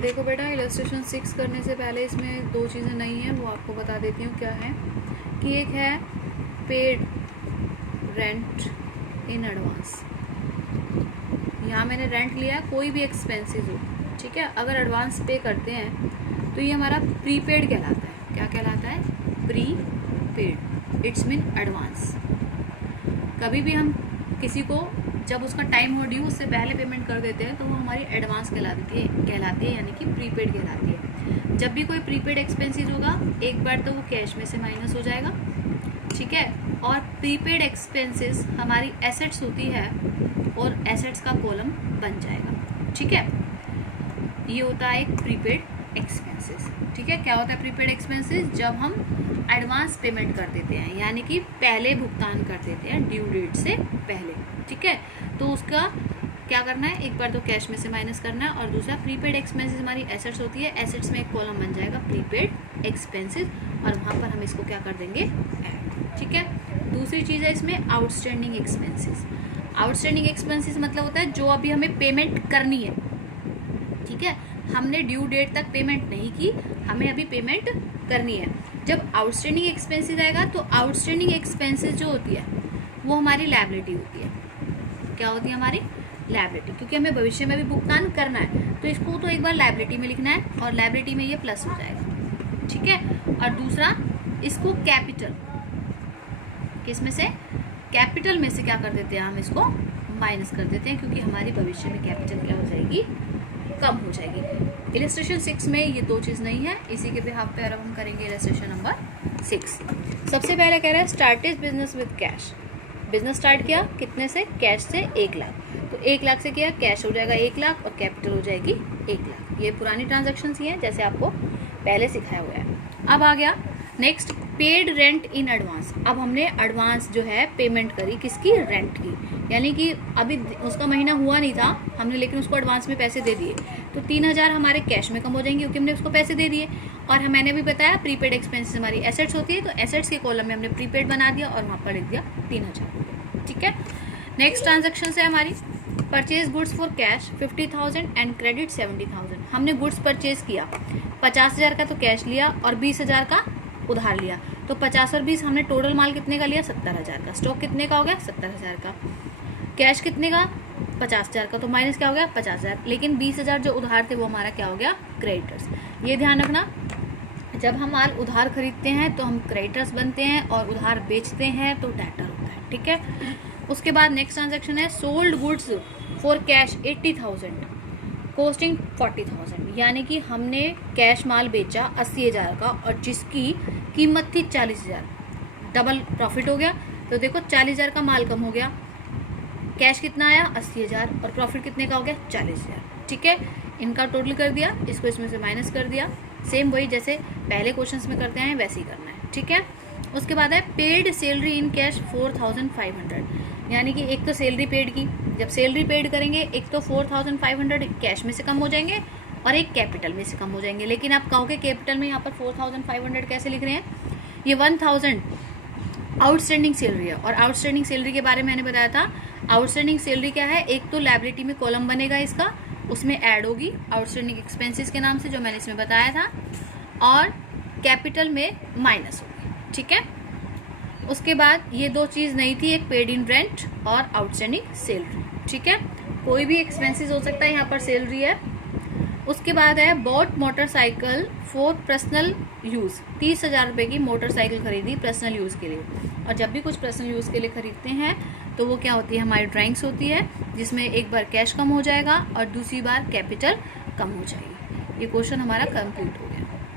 देखो बेटा, इलस्ट्रेशन 6 करने से पहले इसमें दो चीज़ें नहीं हैं, वो आपको बता देती हूँ क्या है। कि एक है पेड रेंट इन एडवांस। यहाँ मैंने रेंट लिया है, कोई भी एक्सपेंसेस हो, ठीक है। अगर एडवांस पे करते हैं तो ये हमारा प्रीपेड कहलाता है। क्या कहलाता है? प्रीपेड। It's mean advance. कभी भी हम किसी को जब उसका टाइम हो ड्यू उससे पहले पेमेंट कर देते हैं तो वो हमारी एडवांस कहलाती है, यानी कि प्रीपेड कहलाती है। जब भी कोई प्रीपेड एक्सपेंसेस होगा एक बार तो वो कैश में से माइनस हो जाएगा, ठीक है। और प्रीपेड एक्सपेंसेस हमारी एसेट्स होती है और एसेट्स का कॉलम बन जाएगा, ठीक है। ये होता है एक प्रीपेड एक्सपेंसेस, ठीक है। क्या होता है प्रीपेड एक्सपेंसेस? जब हम एडवांस पेमेंट कर देते हैं, यानी कि पहले भुगतान कर देते हैं ड्यू डेट से पहले, ठीक है। तो उसका क्या करना है? एक बार तो कैश में से माइनस करना है, और दूसरा प्रीपेड एक्सपेंसेस हमारी एसेट्स होती है, एसेट्स में एक कॉलम बन जाएगा प्रीपेड एक्सपेंसेस, और वहाँ पर हम इसको क्या कर देंगे? ऐड, ठीक है। दूसरी चीज़ है इसमें आउटस्टैंडिंग एक्सपेंसेस। आउटस्टैंडिंग एक्सपेंसेस मतलब होता है जो अभी हमें पेमेंट करनी है, ठीक है। हमने ड्यू डेट तक पेमेंट नहीं की, हमें अभी पेमेंट करनी है। जब आउटस्टैंडिंग एक्सपेंसेस आएगा तो आउटस्टैंडिंग एक्सपेंसेस जो होती है वो हमारी लायबिलिटी होती है। क्या होती है? हमारी लायबिलिटी, क्योंकि हमें भविष्य में भी भुगतान करना है तो इसको तो एक बार लायबिलिटी में लिखना है, और लायबिलिटी में ये प्लस हो जाएगा, ठीक है। और दूसरा इसको कैपिटल, किस में से? कैपिटल में से क्या कर देते हैं? हम इसको माइनस कर देते हैं, क्योंकि हमारी भविष्य में कैपिटल क्या हो जाएगी? कम हो जाएगी। इलस्ट्रेशन 6 में ये दो चीज़ नहीं है, इसी के बिहाफ पे अब हम करेंगे इलस्ट्रेशन नंबर 6। सबसे पहले कह रहा है started business with cash. Business start किया कितने से? कैश से 1 लाख। तो 1 लाख से किया, कैश हो जाएगा 1 लाख और कैपिटल हो जाएगी 1 लाख। ये पुरानी ट्रांजेक्शन ही है जैसे आपको पहले सिखाया हुआ है। अब आ गया next, paid rent in advance. अब हमने एडवांस जो है पेमेंट करी, किसकी? रेंट की। यानी कि अभी उसका महीना हुआ नहीं था हमने, लेकिन उसको एडवांस में पैसे दे दिए, तो 3000 हमारे कैश में कम हो जाएंगे क्योंकि हमने उसको पैसे दे दिए। और मैंने भी बताया प्रीपेड एक्सपेंसेस हमारी एसेट्स होती है, तो एसेट्स के कॉलम में हमने प्रीपेड बना दिया और वहाँ पर लिख दिया 3000, ठीक है। नेक्स्ट ट्रांजेक्शन है हमारी purchase goods for cash 50,000 and credit 70,000। हमने गुड्स परचेज किया, 50,000 का तो कैश लिया और 20,000 का उधार लिया, तो 50 और 20 हमने टोटल माल कितने का लिया? 70,000 का। स्टॉक कितने का हो गया? 70,000 का। कैश कितने का? 50,000 का। तो माइनस क्या हो गया? 50,000। लेकिन 20,000 जो उधार थे वो हमारा क्या हो गया? क्रेडिटर्स। ये ध्यान रखना, जब हम माल उधार खरीदते हैं तो हम क्रेडिटर्स बनते हैं, और उधार बेचते हैं तो डेटर होता है, ठीक है। उसके बाद नेक्स्ट ट्रांजेक्शन है sold goods for cash 80,000 costing 40,000। यानी कि हमने कैश माल बेचा 80,000 का और जिसकी कीमत थी 40,000, डबल प्रॉफिट हो गया। तो देखो 40,000 का माल कम हो गया, कैश कितना आया? 80,000, और प्रॉफिट कितने का हो गया? 40,000, ठीक है। इनका टोटल कर दिया, इसको इसमें से माइनस कर दिया। सेम वही जैसे पहले क्वेश्चंस में करते हैं वैसे ही करना है, ठीक है। उसके बाद है पेड सैलरी इन कैश 4,500। यानी कि एक तो सैलरी पेड की, जब सैलरी पेड करेंगे एक तो 4,500 कैश में से कम हो जाएंगे और एक कैपिटल में से कम हो जाएंगे। लेकिन आप कहोगे कैपिटल में यहाँ पर 4,500 कैसे लिख रहे हैं? ये 1,000 आउटस्टैंडिंग सैलरी है, और आउटस्टैंडिंग सैलरी के बारे में मैंने बताया था। आउटस्टैंडिंग सैलरी क्या है? एक तो लायबिलिटी में कॉलम बनेगा इसका, उसमें ऐड होगी आउटस्टैंडिंग एक्सपेंसेस के नाम से जो मैंने इसमें बताया था, और कैपिटल में माइनस होगी, ठीक है। उसके बाद ये दो चीज़ नहीं थी, एक पेड इन रेंट और आउटस्टैंडिंग सैलरी, ठीक है। कोई भी एक्सपेंसेस हो सकता है, यहाँ पर सैलरी है। उसके बाद है bought motorcycle for personal use. 30,000 रुपये की मोटरसाइकिल खरीदी पर्सनल यूज़ के लिए। और जब भी कुछ पर्सनल यूज़ के लिए खरीदते हैं तो वो क्या होती है? हमारी ड्राइंग्स होती है, जिसमें एक बार कैश कम हो जाएगा और दूसरी बार कैपिटल कम हो जाएगी। ये क्वेश्चन हमारा कंप्लीट हो गया।